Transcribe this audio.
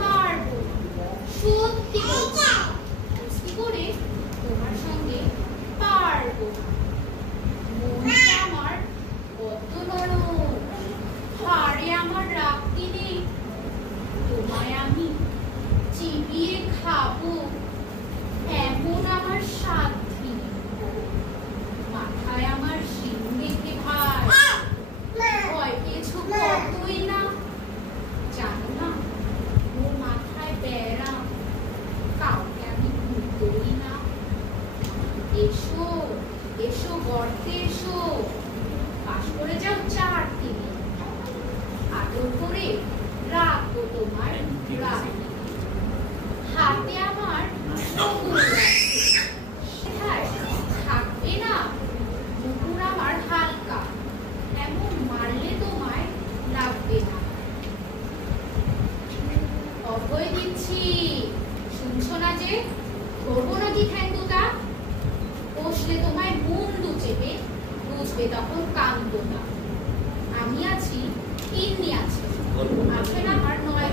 পারবো সত্যি বলছি করে তোমার সঙ্গে পারবো মনটা আমার কত নরম হাড়ে আমার রাখতে নেই তোমায় আমি চিবিয়ে খাবো এমন আমার সাধ্যি মাথায় আমার শিং রেখে ভাই ভয় পেয়েছো কতই না জানো না ওর মাথায় বেড়া কাউকে আমি ভুলতেই না এসো এসো গর্তে এসো পাশ করে যাও 4 দিনে আদর করে রাখবো তোমার হাতে আমার থাকবে না মুকুর আমার হালকা এমন মারলে তোমায় লাগবে না অভয় দিচ্ছি শুনছো না যে ধরবো নাকি ঠ্যাঙ্গুটা বসলে তোমায় মুন্ডু চেপে বুঝবে তখন কান্দো না আমি আছি ইন্নি আছে আছেন আমার 9